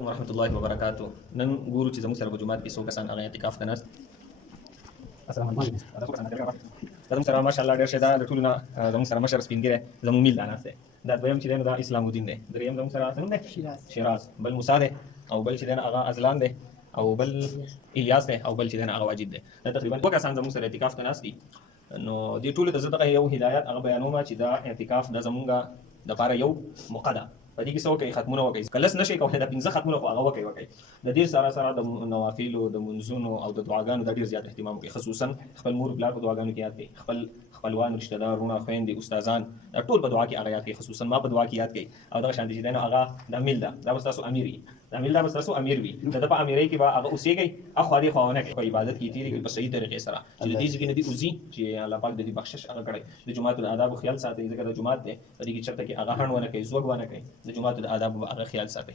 ورحمة الله وبرکاتو. نن ګورو چې زموږ سره په جومات کې څو کسان هغه اعتکاف ته ناست. السلام علیکم. زموږ سره ماشاءالله ډېر شه دا د ټولو نه زموږ سره مشر سپین ګیری زموږ میل دا ناست دی. دا دویم چې دی نو دا اسلام الدین دی. دریم زموږ سره څه نوم دی؟ شیراز. بل موسی دی او بل چې دی هغه ازلان دی او بل الیاس دی او بل چې دی هغه واجد دی. دا تقریبا دوه کسان زموږ سره اعتکاف ته ناست دي. نو دې ټولو ته زه دغه یو هدایت هغه بیانوم چې دا اعتکاف دا زمونږ دپاره یو موقع ده. په دې کې څه وکړئ؟ ختمونه وکړئ. که لس نشئ کولی دا 15 ختمونه خو هغه وکړئ. د دې سره سره د نوافلو د منځونو او د دعاګانو دا ډېر زیات اهتمام وکړئ. خصوصا خپل مور پلار په دعاګانو کې یاد کړئ. خپلوان رشته دار وروڼه خویندې استادان دا ټول په دعا کې هغه یاد کړئ. خصوصا ما په دعا کې یاد کړئ. او دغه شانتي چې دی نو هغه دا میل ده دا به ستاسو امیر وي. دا میل دا به ستاسو امیر وي. د ده په امیرۍ کې به هغه اوسېږئ اخوا دې خوا ونه کړئ. په عبادت کې تېرېږئ په صحیح طریقې سره چې د دې ځای کې نه دې وځي چې الله پاک د دې بخشش هغه کړی. د جوماتو د آدابو خیال ساتئ ځکه د جومات دی په دې کې چېرته کې هغه هڼ ونه کوئ زوږ ونه کوئ. د جوماتو د آدابو هغه خیال ساتئ.